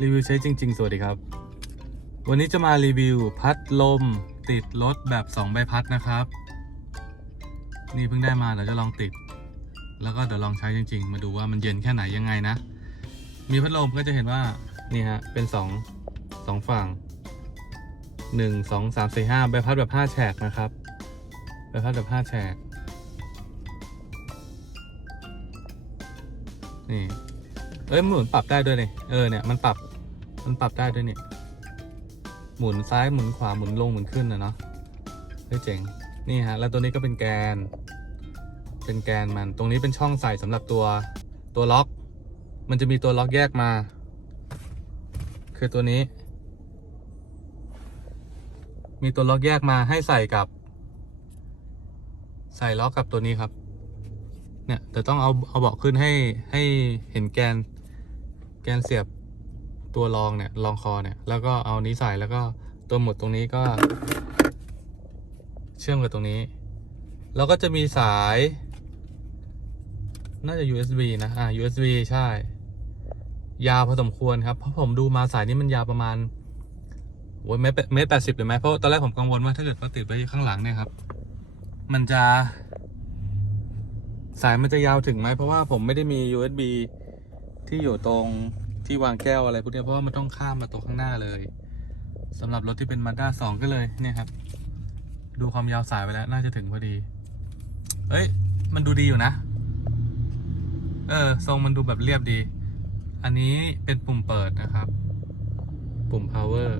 รีวิวใช้จริง ๆ สวัสดีครับ วันนี้จะมารีวิวพัดลมติดรถแบบ 2 ใบพัดนะครับ นี่เพิ่งได้มาเดี๋ยวจะลองติด แล้วก็เดี๋ยวลองใช้จริง ๆ มาดูว่ามันเย็นแค่ไหนยังไงนะ มีพัดลมก็จะเห็นว่านี่ฮะเป็นสองสองฝั่งหนึ่งสองสามสี่ห้าใบพัดแบบห้าแฉกนะครับ ใบพัดแบบห้าแฉกนี่ เอ้ยหมุนปรับได้ด้วยเนี่ยเออเนี่ยมันปรับมันปรับได้ด้วยเนี่ยหมุนซ้ายหมุนขวาหมุนลงหมุนขึ้นนะเนาะเฮ้ยเจ๋งนี่ฮะแล้วตัวนี้ก็เป็นแกน เป็นแกนมันตรงนี้เป็นช่องใส่สำหรับตัวตัวล็อก มันจะมีตัวล็อกแยกมา คือตัวนี้ มีตัวล็อกแยกมาให้ใส่กับ ใส่ล็อกกับตัวนี้ครับเนี่ยเดี๋ยวต้องเอาเอาเบาะขึ้นให้ให้เห็นแกน แกนเสียบตัวรองเนี่ยรองคอเนี่ยแล้วก็เอานี้ใส่แล้วก็ตัวหมุดตรงนี้ก็ เชื่อมกับตรงนี้ แล้วก็จะมีสาย น่าจะ USB นะอ่า USB ใช่ ยาวพอสมควรครับ เพราะผมดูมาสายนี้มันยาวประมาณโอ้ยเมตรเมตรแปดสิบเลยไหมเพราะตอนแรกผมกังวลว่าถ้าเกิดว่าติดไว้ข้างหลังเนี่ยครับ มันจะ สายมันจะยาวถึงไหมเพราะว่าผมไม่ได้มี USB ที่อยู่ตรงที่วางแก้วอะไรพวกนี้เพราะว่ามันต้องข้ามมาตรงข้างหน้าเลยสำหรับรถที่เป็น Mazda 2ก็เลยเนี่ยครับ ดูความยาวสายไปแล้ว น่าจะถึงพอดีเอ้ย มันดูดีอยู่นะ เออ ทรงมันดูแบบเรียบดี อันนี้เป็นปุ่มเปิดนะครับ ปุ่ม power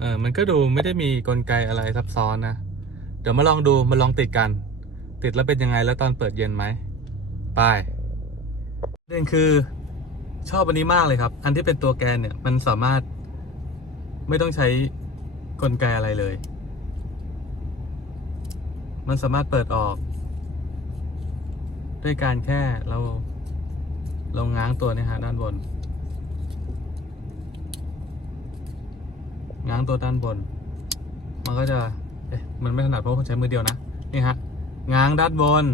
เออ มันก็ดูไม่ได้มีกลไกอะไรซับซ้อนนะ เดี๋ยวมาลองดู มาลองติดกัน ติดแล้วเป็นยังไงแล้วตอนเปิดเย็นไหมไปประเด็นคือชอบอันนี้มากเลยครับ อันที่เป็นตัวแกนเนี่ยมันสามารถไม่ต้องใช้กลไกอะไรเลย มันสามารถเปิดออก ด้วยการแค่เราเราง้างตัวเนี้ฮะด้านบน ง้างตัวด้านบน มันก็จะ เอ๊ะ มันไม่ถนัดเพราะผมใช้มือเดียวนะ นี่ฮะ ง้างด้านบน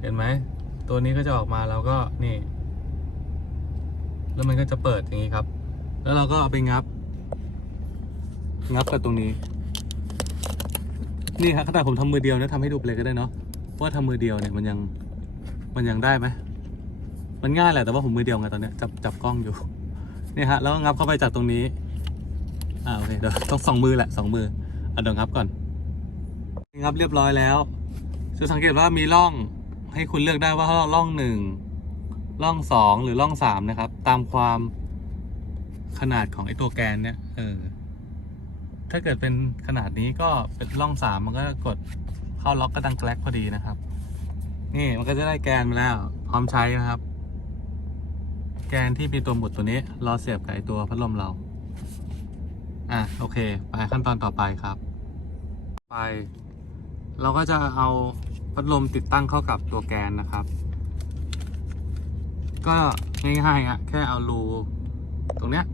เห็นไหม ตัวนี้ก็จะออกมาแล้วก็นี่ แล้วมันก็จะเปิดอย่างนี้ครับ แล้วเราก็เอาไปงับ งับกับตรงนี้ นี่ครับขนาดผมทำมือเดียวนะทำให้ดูเลยก็ได้เนาะเพราะว่าทำมือเดียวเนี่ยมันยังมันยังได้ไหมมันง่ายแหละแต่ว่าผมมือเดียวไงตอนเนี้ยจับจับกล้องอยู่นี่ฮะแล้วงับเข้าไปจากตรงนี้อ่าโอเคเดี๋ยวต้องสองมือแหละสองมือเอาเดี๋ยวงับก่อน งับเรียบร้อยแล้วจะสังเกตว่ามีร่องให้คุณเลือกได้ว่าร่องหนึ่งร่องสองหรือร่องสามนะครับ ตามความขนาดของไอตัวแกนเนี่ยเออถ้าเกิดเป็นขนาดนี้ก็เป็นร่องสามมันก็กดเข้าล็อกก็ดังแกลกพอดีนะครับ นี่มันก็จะได้แกนมาแล้ว พร้อมใช้นะครับ แกนที่มีตัวหมุดตัวนี้ รอเสียบกับไอตัวพัดลมเรา อะโอเค ไปขั้นตอนต่อไปครับ ไป เราก็จะเอาพัดลมติดตั้งเข้ากับตัวแกนนะครับ ก็ง่ายๆอะแค่เอารูตรงเนี้ย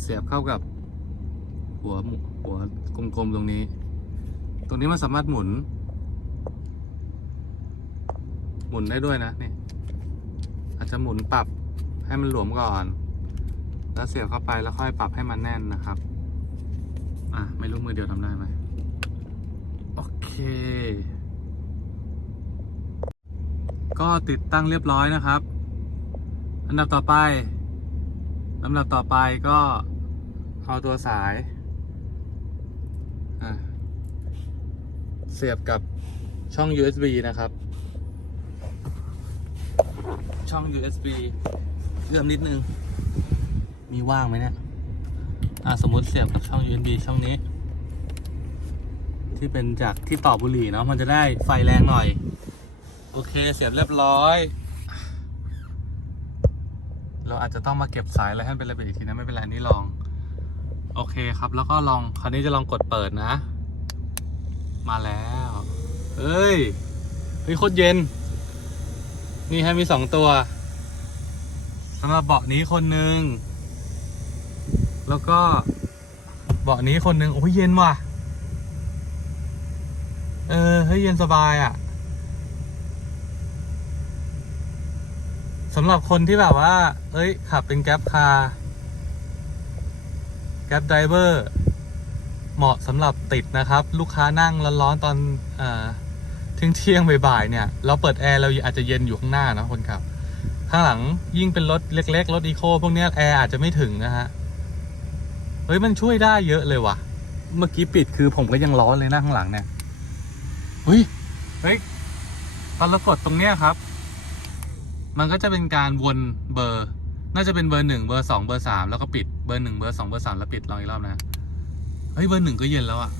เสียบเข้ากับ หัวหมุหัวกลมๆตรงนี้ ตรงนี้มันสามารถหมุน หมุนได้ด้วยนะนี่อาจจะหมุนปรับให้มันหลวมก่อน แล้วเสียบเข้าไปแล้วค่อยปรับให้มันแน่นนะครับ อะไม่รู้มือเดียวทำได้ไหม ก็ติดตั้งเรียบร้อยนะครับ อันดับต่อไปลำดับต่อไปก็เอาตัวสาย เสียบกับช่อง USB นะครับ ช่อง USB เอื้อมนิดนึง มีว่างไหมเนี่ย อ่าสมมติเสียบกับช่อง USB ช่องนี้ ที่เป็นจากที่ต่อบุหรี่เนาะมันจะได้ไฟแรงหน่อย โอเคเสียบเรียบร้อย เราอาจจะต้องมาเก็บสายอะไรให้เป็นระเบียบอีกทีนะไม่เป็นไรนี่ลอง โอเคครับแล้วก็ลองคราวนี้จะลองกดเปิดนะ มาแล้วเฮ้ยเฮ้ยโคตรเย็น นี่ฮะมีสองตัวสำหรับเบาะนี้คนหนึ่งแล้วก็เบาะนี้คนหนึ่งโอ้ยเย็นว่ะ เฮ้ยเย็นสบายอะสำหรับคนที่แบบว่า เอ้ย ขับเป็นแก๊ปคาร์แก๊ปไดเวอร์เหมาะสำหรับติดนะครับ ลูกค้านั่งร้อนๆตอนเอ่อเที่ยงเที่ยงบ่ายๆเนี่ย เราเปิดแอร์เราอาจจะเย็นอยู่ข้างหน้านะคนขับ ข้างหลังยิ่งเป็นรถเล็กๆ รถอีโคพวกเนี้ยแอร์อาจจะไม่ถึงนะฮะ เฮ้ย มันช่วยได้เยอะเลยว่ะ เมื่อกี้ปิดคือผมก็ยังร้อนเลยนะข้างหลังเนี่ย เฮ้ย เฮ้ยตอนเรากดตรงเนี้ยครับ มันก็จะเป็นการวนเบอร์ น่าจะเป็นเบอร์หนึ่งเบอร์สองเบอร์สามแล้วก็ปิด เบอร์หนึ่งเบอร์สองเบอร์สามแล้วปิดลองอีกรอบนะ เฮ้ยเบอร์หนึ่งก็เย็นแล้วอะ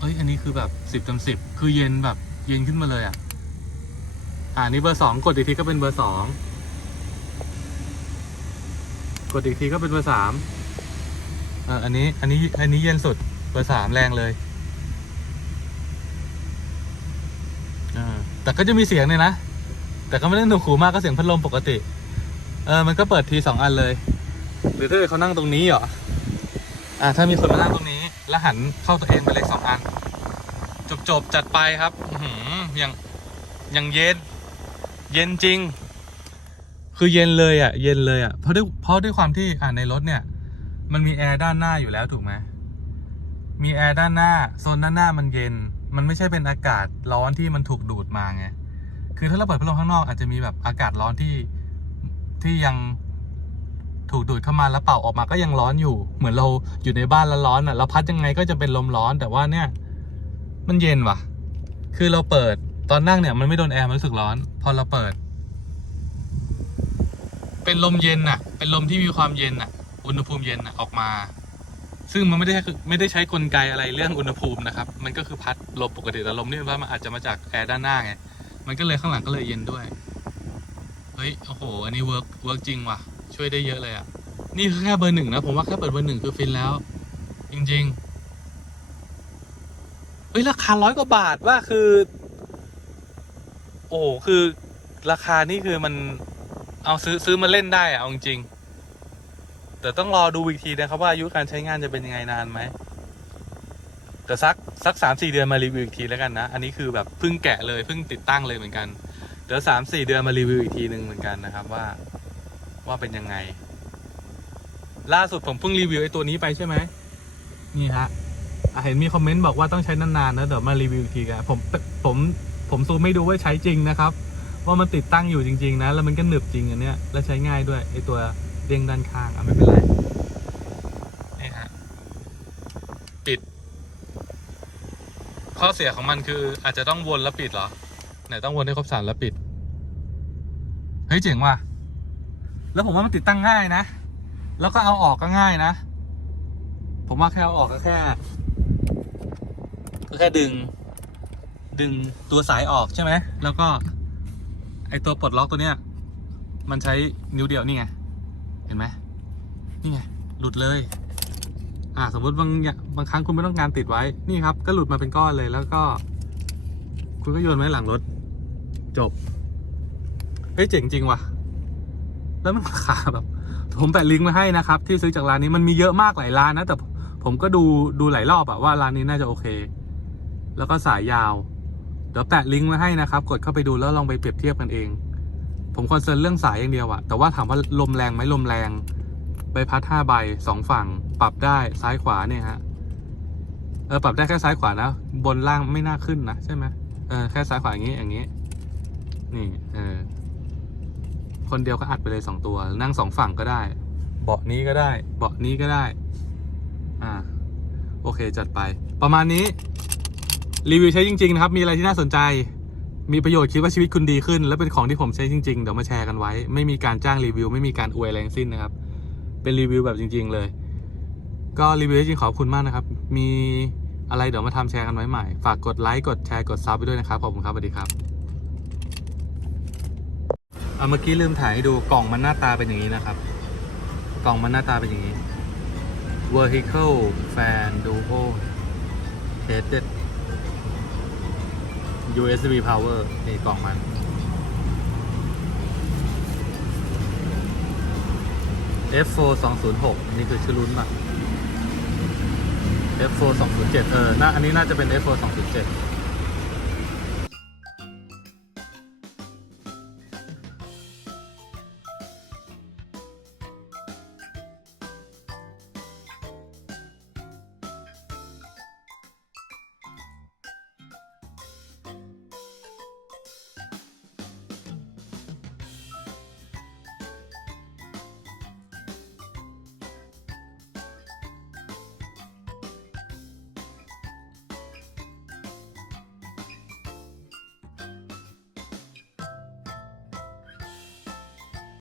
เฮ้ย อันนี้คือแบบสิบเต็มสิบ คือเย็นแบบเย็นขึ้นมาเลยอะ อ่านี่เบอร์สองกดอีกทีก็เป็นเบอร์สอง กดอีกทีก็เป็นเบอร์สามเอออันนี้ อันนี้ อันนี้เย็นสุด เบอร์สามแรงเลยอ่า แต่ก็จะมีเสียงเลยนะ แต่ก็ไม่ได้หนุหูมากก็เสียงพัดลมปกติ เออ มันก็เปิดทีสองอันเลย หรือถ้าเกิดเขานั่งตรงนี้เหรอ อ่า ถ้ามีคนมานั่งตรงนี้ แล้วหันเข้าตัวเองไปเลยสองอัน จบจบจัดไปครับอือหือยังยังเย็น เย็นจริง คือเย็นเลยอะ เย็นเลยอะ เพราะด้วยเพราะด้วยความที่อ่าในรถเนี่ย มันมีแอร์ด้านหน้าอยู่แล้วถูกไหมมีแอร์ด้านหน้าโซนด้านหน้ามันเย็น มันไม่ใช่เป็นอากาศร้อนที่มันถูกดูดมาไง คือถ้าเราเปิดพัดลมข้างนอกอาจจะมีแบบอากาศร้อนที่ที่ยังถูกดูดเข้ามาแล้วเป่าออกมาก็ยังร้อนอยู่ เหมือนเราอยู่ในบ้านแล้วร้อนอะเราพัดยังไงก็จะเป็นลมร้อน แต่ว่าเนี่ยมันเย็นว่ะ คือเราเปิดตอนนั่งเนี่ยมันไม่โดนแอร์มันรู้สึกร้อน พอเราเปิด เป็นลมเย็นน่ะ เป็นลมที่มีความเย็นน่ะ อุณหภูมิเย็นน่ะออกมา ซึ่งมันไม่ได้ไม่ได้ใช้กลไกอะไรเรื่องอุณหภูมินะครับ มันก็คือพัดลมปกติแต่ลมนี่ว่ามันอาจจะมาจากแอร์ด้านหน้าไง มันก็เลยข้างหลังก็เลยเย็นด้วย เฮ้ย โอ้โห อันนี้เวิร์กเวิร์กจริงว่ะ ช่วยได้เยอะเลยอะ นี่คือแค่เบอร์หนึ่งนะ ผมว่าแค่เปิดเบอร์หนึ่งคือฟินแล้ว จริงๆ เฮ้ย ราคาร้อยกว่าบาทว่าคือ โอ้โหคือราคานี่คือมัน เอาซื้อซื้อมาเล่นได้อะเอาจริงๆ แต่ต้องรอดูอีกทีนะครับว่าอายุการใช้งานจะเป็นยังไงนานไหมแต่สักสักสามสี่เดือนมารีวิวอีกทีแล้วกันนะ อันนี้คือแบบเพิ่งแกะเลยเพิ่งติดตั้งเลยเหมือนกัน เดี๋ยวสามสี่เดือนมารีวิวอีกทีหนึ่งเหมือนกันนะครับว่า ว่าเป็นยังไง ล่าสุดผมเพิ่งรีวิวไอ้ตัวนี้ไปใช่ไหมนี่ฮะเห็นมีคอมเมนต์บอกว่าต้องใช้นานๆนะเดี๋ยวมารีวิวอีกทีกันผมผมผมซูมไม่ดูว่าใช้จริงนะครับ ว่ามันติดตั้งอยู่จริง ๆ นะ แล้วมันก็หนึบจริงอันเนี้ยและใช้ง่ายด้วยไอ้ตัว เด้งด้านข้างอะไม่เป็นไรนี่ฮะปิด ข้อเสียของมันคืออาจจะต้องวนแล้วปิดเหรอไหนต้องวนให้ครบสามแล้วปิดเฮ้ยเจ๋งว่ะแล้วผมว่ามันติดตั้งง่ายนะ แล้วก็เอาออกก็ง่ายนะ ผมว่าแค่เอาออกก็แค่ ก็แค่ดึง ดึงตัวสายออกใช่ไหม แล้วก็ ไอตัวปลดล็อกตัวเนี้ย มันใช้นิ้วเดียวนี่ไง เห็นไหมนี่ไงหลุดเลย อ่า สมมติบางอย่างบางครั้งคุณไม่ต้องการติดไว้นี่ครับ ก็หลุดมาเป็นก้อนเลยแล้วก็ คุณก็โยนไว้หลังรถ จบเฮ้ยเจ๋งจริงว่ะ แล้วมันราคาแบบ ผมแปะลิงก์มาให้นะครับ ที่ซื้อจากร้านนี้มันมีเยอะมากหลายร้านนะแต่ผมก็ดูดูหลายรอบอะว่าร้านนี้น่าจะโอเค แล้วก็สายยาว เดี๋ยวแปะลิงก์มาให้นะครับ กดเข้าไปดูแล้วลองไปเปรียบเทียบกันเอง ผมคอนเซิร์นเรื่องสายอย่างเดียวอะแต่ว่าถามว่าลมแรงไหมลมแรงใบพัดห้าใบสองฝั่ง ปรับได้ซ้ายขวาเนี่ยฮะเออปรับได้แค่ซ้ายขวานะ บนล่างไม่น่าขึ้นนะใช่ไหมเออแค่ซ้ายขวาอย่างนี้อย่างนี้ นี่เออคนเดียวก็อัดไปเลยสองตัว นั่งสองฝั่งก็ได้ เบาะนี้ก็ได้ เบาะนี้ก็ได้ อ่า โอเคจัดไป ประมาณนี้ รีวิวใช้จริง ๆ นะครับ มีอะไรที่น่าสนใจ มีประโยชน์คิดว่าชีวิตคุณดีขึ้น และเป็นของที่ผมใช้จริงๆ เดี๋ยวมาแชร์กันไว้ ไม่มีการจ้างรีวิว ไม่มีการอวยแรงสิ้นนะครับ เป็นรีวิวแบบจริง ๆ เลย ก็รีวิวจริงขอบคุณมากนะครับ มีอะไรเดี๋ยวมาทำแชร์กันไว้ใหม่ ฝากกดไลค์กดแชร์กดซับไปด้วยนะครับขอบคุณครับสวัสดีครับเอาเมื่อกี้ลืมถ่ายให้ดูกล่องมันหน้าตาเป็นอย่างนี้นะครับ กล่องมันหน้าตาเป็นอย่างนี้ Vehicle Fan Duo Headed USB Power นี่กล่องมัน F4 206นี่คือชื่อรุ่นป่ะ F4 207เออน่าอันนี้น่าจะเป็น F4 207